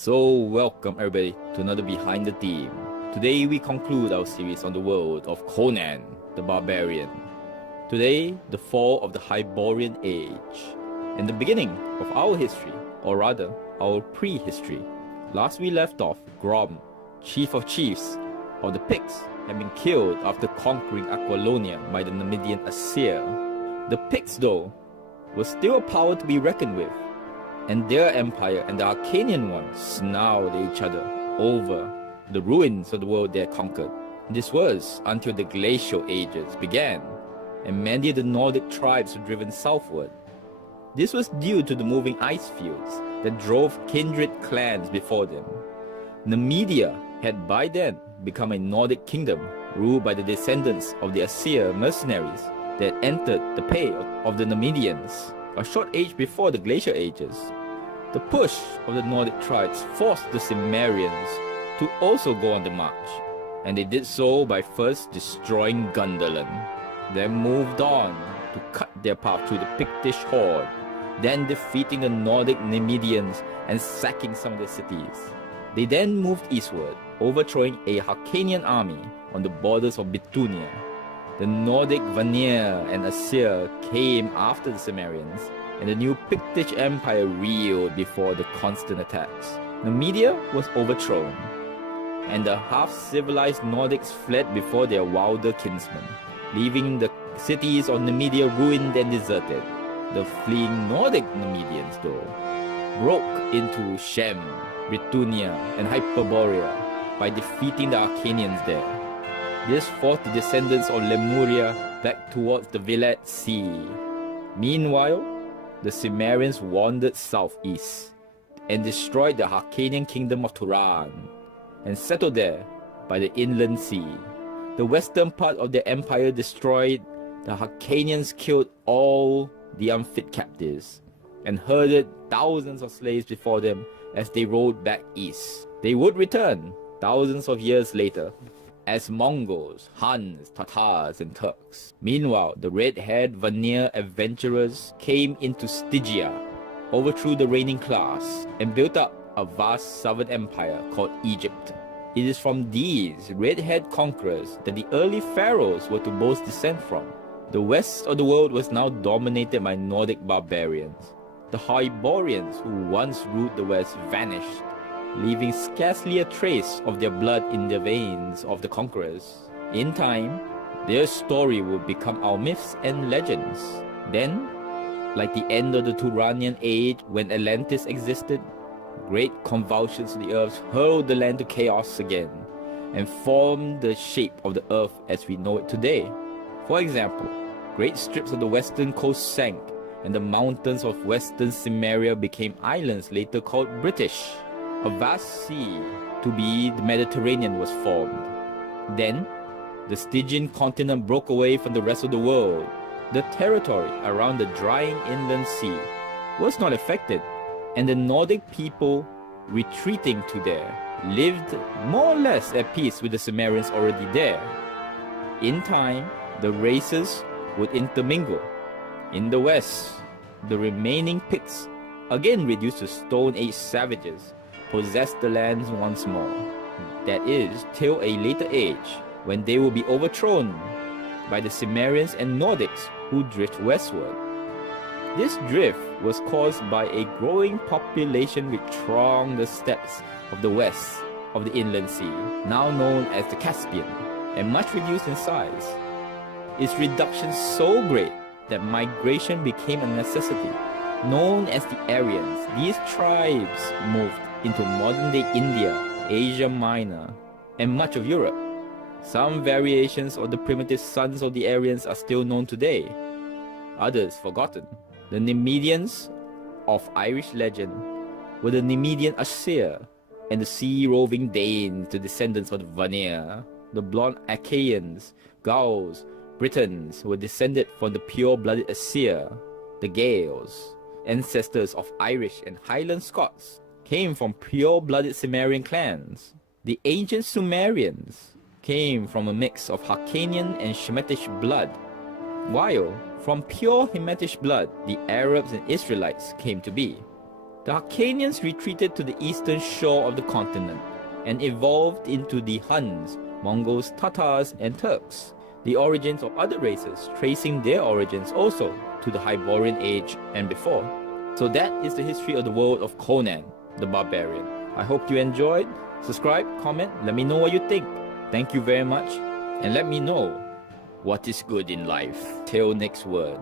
So welcome everybody to another Behind the Theme. Today we conclude our series on the world of Conan the Barbarian. Today, the fall of the Hyborian Age and the beginning of our history, or rather our prehistory. Last we left off, Grom, chief of chiefs of the Picts, had been killed after conquering Aquilonia by the Numidian Asir. The Picts, though, was still a power to be reckoned with, and their empire and the Arcanian one snarled at each other over the ruins of the world they had conquered. This was until the glacial ages began, and many of the Nordic tribes were driven southward. This was due to the moving ice fields that drove kindred clans before them. Numidia had by then become a Nordic kingdom ruled by the descendants of the Asir mercenaries that entered the pay of the Numidians a short age before the glacial ages. The push of the Nordic tribes forced the Cimmerians to also go on the march, and they did so by first destroying Gunderland, then moved on to cut their path through the Pictish horde, then defeating the Nordic Numidians and sacking some of their cities. They then moved eastward, overthrowing a Hyrcanian army on the borders of Bithynia. The Nordic Vanir and Asir came after the Cimmerians, and the new Pictish Empire reeled before the constant attacks. Numidia was overthrown, and the half-civilized Nordics fled before their wilder kinsmen, leaving the cities of Numidia ruined and deserted. The fleeing Nordic Numidians, though, broke into Shem, Bithynia, and Hyperborea by defeating the Arcanians there. This forced the descendants of Lemuria back towards the Vilat Sea. Meanwhile, the Cimmerians wandered southeast and destroyed the Hyrcanian kingdom of Turan and settled there by the inland sea. The western part of their empire destroyed, the Hyrcanians killed all the unfit captives and herded thousands of slaves before them as they rode back east. They would return thousands of years later as Mongols, Huns, Tatars, and Turks. Meanwhile, the red-haired Vanir adventurers came into Stygia, overthrew the reigning class, and built up a vast southern empire called Egypt. It is from these red-haired conquerors that the early pharaohs were to both descend from. The west of the world was now dominated by Nordic barbarians. The Hyborians who once ruled the west vanished, leaving scarcely a trace of their blood in the veins of the conquerors. In time, their story would become our myths and legends. Then, like the end of the Turanian Age when Atlantis existed, great convulsions of the earth hurled the land to chaos again and formed the shape of the earth as we know it today. For example, great strips of the western coast sank, and the mountains of western Cimmeria became islands later called British. A vast sea, to be the Mediterranean, was formed. Then, the Stygian continent broke away from the rest of the world. The territory around the drying inland sea was not affected, and the Nordic people retreating to there lived more or less at peace with the Cimmerians already there. In time, the races would intermingle. In the west, the remaining Picts, again reduced to Stone Age savages, possessed the lands once more. That is, till a later age, when they will be overthrown by the Cimmerians and Nordics who drift westward. This drift was caused by a growing population which thronged the steppes of the west of the inland sea, now known as the Caspian, and much reduced in size. Its reduction so great that migration became a necessity. Known as the Aryans, these tribes moved into modern-day India, Asia Minor, and much of Europe. Some variations of the primitive sons of the Aryans are still known today, others forgotten. The Numidians of Irish legend were the Numidian Asir, and the sea-roving Danes, the descendants of the Vanir. The blonde Achaeans, Gauls, Britons were descended from the pure-blooded Asir. The Gaels, ancestors of Irish and Highland Scots, came from pure-blooded Cimmerian clans. The ancient Sumerians came from a mix of Hyrcanian and Shemitish blood, while from pure Himetish blood the Arabs and Israelites came to be. The Hyrcanians retreated to the eastern shore of the continent and evolved into the Huns, Mongols, Tatars, and Turks. The origins of other races, tracing their origins also to the Hyborian Age and before. So that is the history of the world of Conan the Barbarian. I hope you enjoyed. Subscribe, comment, let me know what you think. Thank you very much, and let me know what is good in life. Till next word.